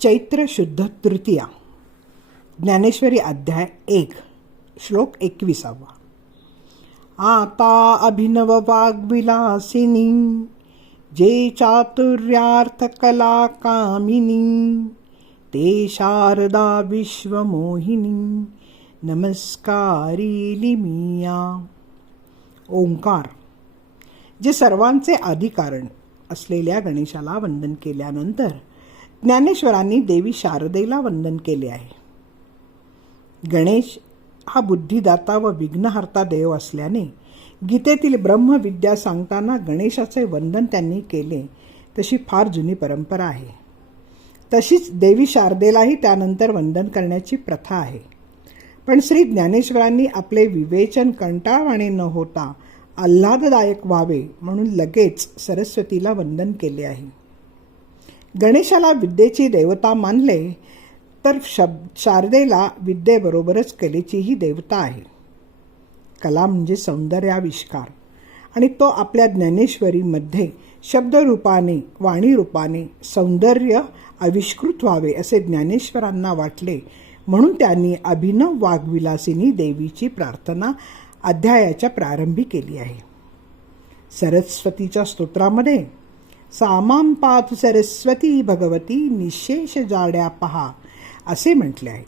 चैत्र शुद्ध तृतीया. ज्ञानेश्वरी अध्याय एक श्लोक एकविसावा. आता अभिनव वाग्विलासिनी जे चातुर्यार्थ कला कामिनी ते शारदा विश्वमोहिनी नमस्कारी लिमिया. ओंकार. जे सर्वांचे आदिकारण असलेल्या गणेशाला वंदन केल्यानंतर ज्ञानेश्वरांनी देवी शारदेला वंदन केले आहे. गणेश हा बुद्धिदाता व विघ्नहर्ता देव असल्याने गीतेतील ब्रह्मविद्या सांगताना गणेशाचे वंदन त्यांनी केले तशी फार जुनी परंपरा आहे. तशीच देवी शारदेलाही त्यानंतर वंदन करण्याची प्रथा आहे. पण श्री ज्ञानेश्वरांनी आपले विवेचन कंटाळवाणे न होता आल्हाददायक व्हावे म्हणून लगेच सरस्वतीला वंदन केले आहे. गणेशाला विद्येची देवता मानले तर शब शारदेला विद्येबरोबरच कलेचीही देवता आहे. कला म्हणजे सौंदर्याविष्कार. आणि तो आपल्या ज्ञानेश्वरीमध्ये शब्दरूपाने वाणीरूपाने सौंदर्य आविष्कृत व्हावे असे ज्ञानेश्वरांना वाटले म्हणून त्यांनी अभिनव वाघविलासिनी देवीची प्रार्थना अध्यायाच्या प्रारंभी केली आहे. सरस्वतीच्या स्तोत्रामध्ये सामाम पातु सरस्वती भगवती निशेष जाड्या पहा असे म्हटले आहे.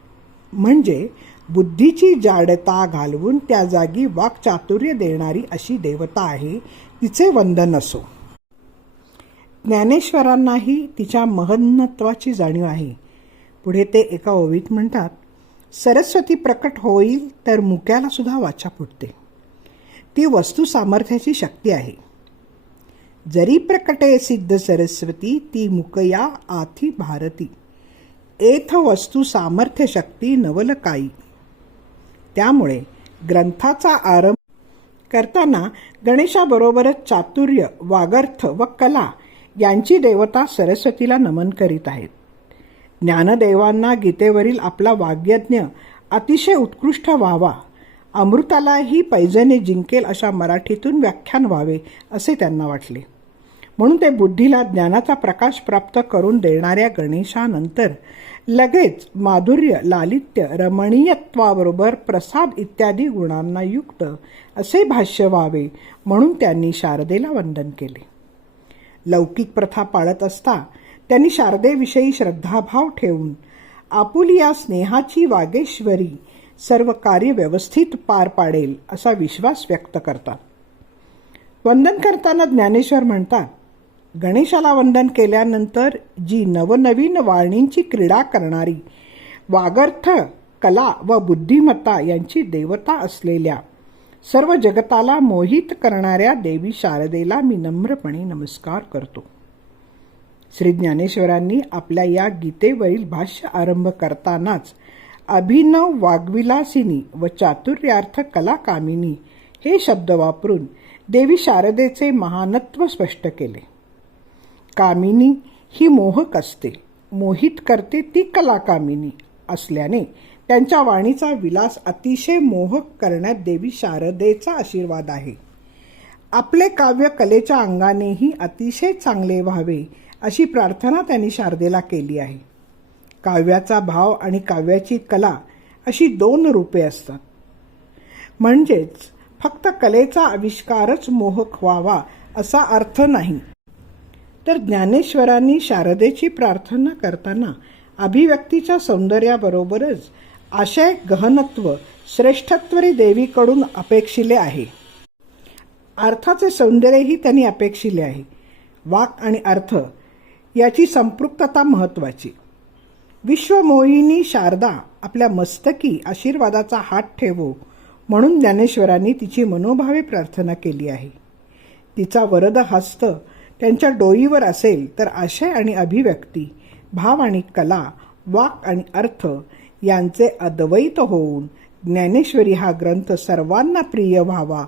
म्हणजे बुद्धीची जाडता घालवून त्या जागी वाक्चातुर्य देणारी अशी देवता आहे तिचे वंदन असो. ज्ञानेश्वरांनाही तिच्या महन्नत्वाची जाणीव आहे. पुढे ते एका ओवीत म्हणतात सरस्वती प्रकट होईल तर मुक्याला सुद्धा वाचा फुटते ती वस्तू सामर्थ्याची शक्ती आहे. जरी प्रकटे सिद्ध सरस्वती ती मुकया आथी भारती. एथ वस्तू सामर्थ्य शक्ती नवलकाई. त्यामुळे ग्रंथाचा आरंभ करताना गणेशाबरोबरच चातुर्य वागर्थ व कला यांची देवता सरस्वतीला नमन करीत आहेत. ज्ञानदेवांना गीतेवरील आपला वाग्यज्ञ अतिशय उत्कृष्ट व्हावा. अमृतालाही पैजने जिंकेल अशा मराठीतून व्याख्यान व्हावे असे त्यांना वाटले. म्हणून ते बुद्धीला ज्ञानाचा प्रकाश प्राप्त करून देणाऱ्या गणेशानंतर लगेच माधुर्य लालित्य रमणीयत्वाबरोबर प्रसाद इत्यादी गुणांना युक्त असे भाष्य व्हावे म्हणून त्यांनी शारदेला वंदन केले. लौकिक प्रथा पाळत असता त्यांनी शारदेविषयी श्रद्धाभाव ठेवून आपुली या स्नेहाची वागेश्वरी सर्व कार्य व्यवस्थित पार पाडेल असा विश्वास व्यक्त करतात. वंदन करताना ज्ञानेश्वर म्हणतात गणेशाला वंदन केल्यानंतर जी नवनवीन वाणींची क्रीडा करणारी वागर्थ कला व बुद्धिमत्ता यांची देवता असलेल्या सर्व जगताला मोहित करणाऱ्या देवी शारदेला मी नम्रपणे नमस्कार करतो. श्री ज्ञानेश्वरांनी आपल्या या गीतेवरील भाष्य आरंभ करतानाच अभिनव वाग्विलासिनी व चातुर्यार्थ कलाकामिनी हे शब्द वापरून देवी शारदेचे महानत्व स्पष्ट केले. कामिनी ही मोहक असते. मोहित करते ती कलाकामिनी असल्याने त्यांच्या वाणीचा विलास अतिशय मोहक करण्यात देवी शारदेचा आशीर्वाद आहे. आपले काव्य कलेच्या अंगानेही अतिशय चांगले व्हावे अशी प्रार्थना त्यांनी शारदेला केली आहे. काव्याचा भाव आणि काव्याची कला अशी दोन रूपे असतात. म्हणजेच फक्त कलेचा आविष्कारच मोहक व्हावा असा अर्थ नाही तर ज्ञानेश्वरांनी शारदेची प्रार्थना करताना अभिव्यक्तीच्या सौंदर्याबरोबरच आशय गहनत्व श्रेष्ठत्वरी देवीकडून अपेक्षिले आहे. अर्थाचे सौंदर्यही त्यांनी अपेक्षिले आहे. वाक आणि अर्थ याची संपृक्तता महत्त्वाची. विश्वमोहिनी शारदा आपल्या मस्तकी आशीर्वादाचा हात ठेवो म्हणून ज्ञानेश्वरांनी तिची मनोभावे प्रार्थना केली आहे. तिचा वरद हस्त त्यांच्या डोईवर असेल तर आशय आणि अभिव्यक्ती भाव आणि कला वाक आणि अर्थ यांचे अद्वैत होऊन ज्ञानेश्वरी हा ग्रंथ सर्वांना प्रिय व्हावा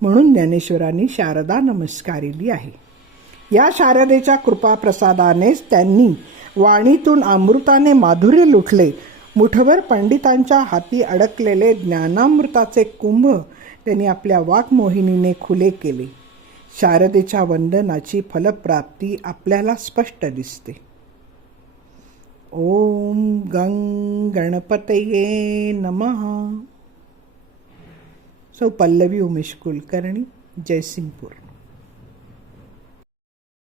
म्हणून ज्ञानेश्वरांनी शारदा नमस्कारिली आहे. या शारदेच्या कृपाप्रसादानेच त्यांनी वाणीतून अमृताने माधुर्य लुटले. मुठभर पंडितांच्या हाती अडकलेले ज्ञानामृताचे कुंभ त्यांनी आपल्या वाक्मोहिनीने खुले केले. शारदेच्या वंदनाची फलप्राप्ती आपल्याला स्पष्ट दिसते. ओम गंग गणपतये नमः. सौ पल्लवी उमेश कुलकर्णी जयसिंगपूर